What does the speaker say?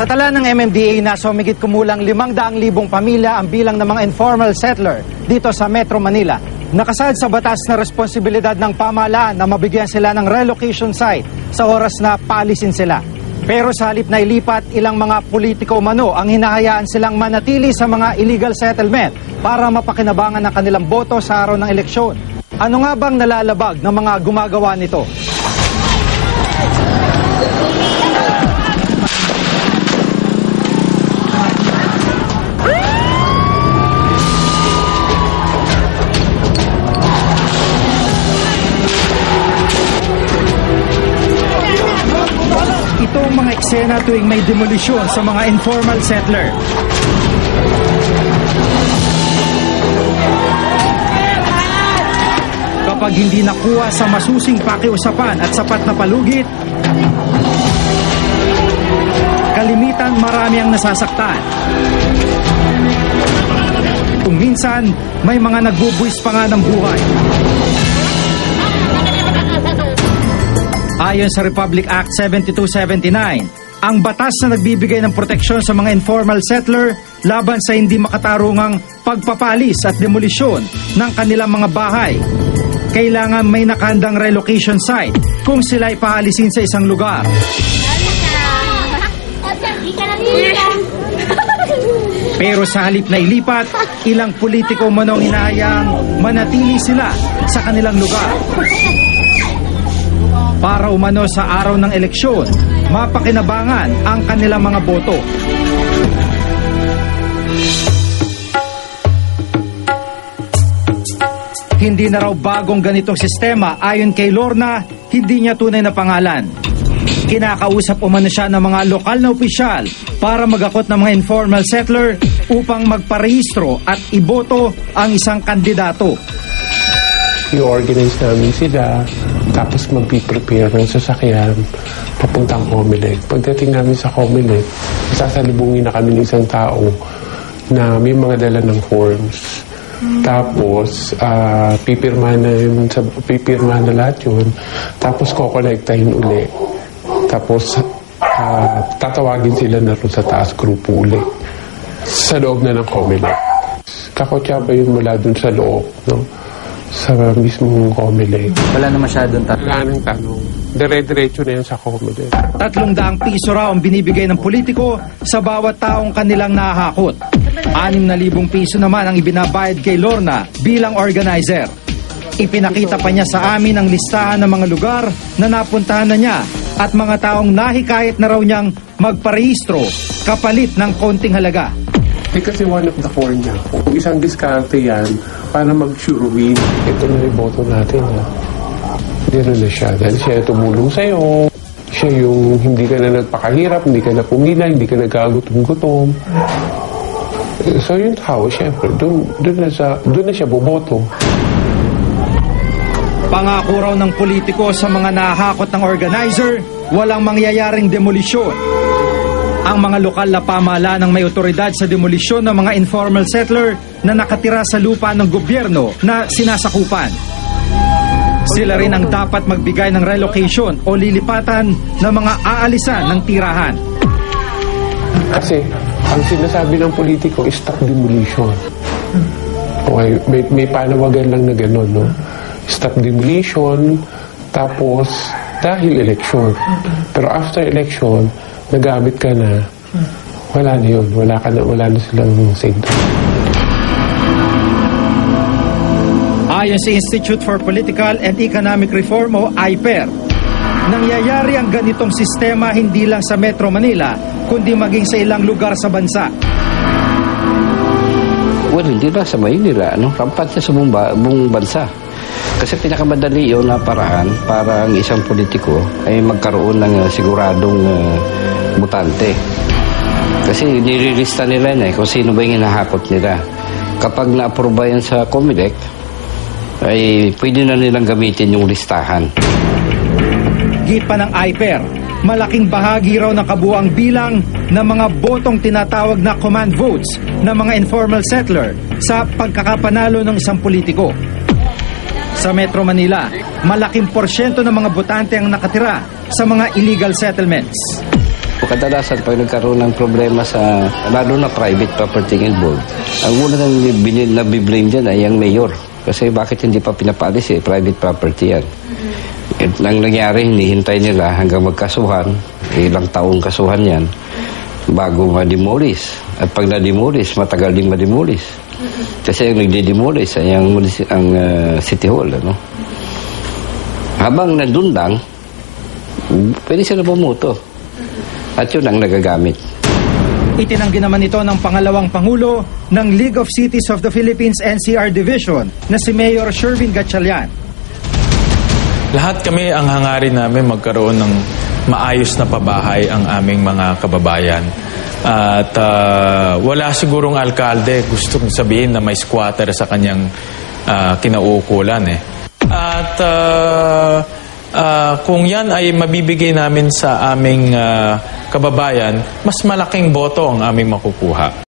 Sa tala ng MMDA, nasa humigit kumulang 500,000 pamilya ang bilang ng mga informal settler dito sa Metro Manila. Nakasad sa batas na responsibilidad ng pamahalaan na mabigyan sila ng relocation site sa oras na paalisin sila. Pero sa halip na ilipat, ilang mga politiko mano ang hinahayaan silang manatili sa mga illegal settlement para mapakinabangan ng kanilang boto sa araw ng eleksyon. Ano nga bang nalalabag ng mga gumagawa nito? Ang mga eksena tuwing may demolisyon sa mga informal settler. Kapag hindi nakuha sa masusing pakiusapan at sapat na palugit, kalimitan marami ang nasasaktan. Kung minsan, may mga nagbubuwis pa nga ng buhay. Ayon sa Republic Act 7279, ang batas na nagbibigay ng proteksyon sa mga informal settler laban sa hindi makatarungang pagpapalis at demolisyon ng kanilang mga bahay. Kailangan may nakahandang relocation site kung sila ipaalisin sa isang lugar. Pero sa halip na ilipat, ilang politiko manong hinahayang manatili sila sa kanilang lugar. Para umano sa araw ng eleksyon, mapakinabangan ang kanilang mga boto. Hindi na raw bagong ganitong sistema ayon kay Lorna, hindi niya tunay na pangalan. Kinakausap umano siya ng mga lokal na opisyal para magakot ng mga informal settler upang magparehistro at iboto ang isang kandidato. I-organize namin sila, tapos mag-prepare ng sasakyan papuntang Comelec. Pagdating namin sa Comelec, sasalubungin na kami ng isang tao na may mga dala ng forms. Tapos, ah, pipirma na yun, sa, pipirma na lahat yun. Tapos, kokolektahin uli. Tapos, ah, tatawagin sila na rin sa taas grupo uli. Sa loob na ng Comelec. Kakotya ba yun mula dun sa loob, no? Sa mismong Comelec. Wala na masyadong ta- Wala nang tanong. Dire-diretso na yan sa Comelec. Tatlong daang piso raw ang binibigay ng politiko sa bawat taong kanilang nahahakot. Anim na libong piso naman ang ibinabayad kay Lorna bilang organizer. Ipinakita pa niya sa amin ang listahan ng mga lugar na napuntahan na niya at mga taong nahikayat na raw niyang magparehistro kapalit ng konting halaga. Eh kasi one of the four niya. Kung isang diskarte yan, para mag-sure win. Ito na yung boto natin. Ha? Gano'n na siya. Dahil siya tumulong sa'yo. Siya yung hindi ka na nagpakahirap, hindi ka na pumila, hindi ka nagagutom-gutom. So yung tao, syempre, doon, doon, na, sa, doon na siya boboto. Pangako raw ng politiko sa mga nahakot ng organizer, walang mangyayaring demolisyon. Ang mga lokal na pamahala ng may otoridad sa demolisyon ng mga informal settler na nakatira sa lupa ng gobyerno na sinasakupan. Sila rin ang dapat magbigay ng relocation o lilipatan ng mga aalisan ng tirahan. Kasi ang sinasabi ng politiko is stop demolition. Okay, may, may panawagan lang na gano'n, no? Stop demolition, tapos dahil election. Pero after election, nagamit ka na, wala na yun. Wala, ka na, wala na silang doon. Ayon sa Institute for Political and Economic Reform o IPER, nangyayari ang ganitong sistema hindi lang sa Metro Manila, kundi maging sa ilang lugar sa bansa. Well, hindi lang sa Maynila, no? Rampant siya sa buong, ba- buong bansa. Kasi pinakamadali yun na paraan para ang isang politiko ay magkaroon ng uh, siguradong uh, butante. Kasi nililista nila na eh, kung sino ba yung hinahakot nila. Kapag na-aproba yan sa Comelec, ay pwede na nilang gamitin yung listahan. Git ng IPER, malaking bahagi raw ng kabuang bilang ng mga botong tinatawag na command votes ng mga informal settler sa pagkakapanalo ng isang politiko. Sa Metro Manila, malaking porsyento ng mga botante ang nakatira sa mga illegal settlements. Kadalasan pag nagkaroon ng problema sa, lalo na private property involved, ang una nang binil, nabiblame dyan ay ang mayor. Kasi bakit hindi pa pinapaalis eh, private property yan. At ang nangyari, hinihintay nila hanggang magkasuhan, ilang taong kasuhan yan, bago ma-demolish. At pag na-demolish, matagal din ma-demolish. Kasi ang nagde-demolish ay ang, ang ah, City Hall. Ano? Habang nandun lang, pwede sila bumuto. At yun ang nagagamit. Itinanggi naman ito ng pangalawang pangulo ng League of Cities of the Philippines NCR Division na si Mayor Shervin Gatchalian. Lahat kami ang hangarin namin magkaroon ng maayos na pabahay ang aming mga kababayan. At ah, wala sigurong alkalde gustong sabihin na may squatter sa kanyang ah, kinauukulan eh. At ah, ah, kung yan ay mabibigay namin sa aming ah, kababayan, mas malaking boto ang aming makukuha.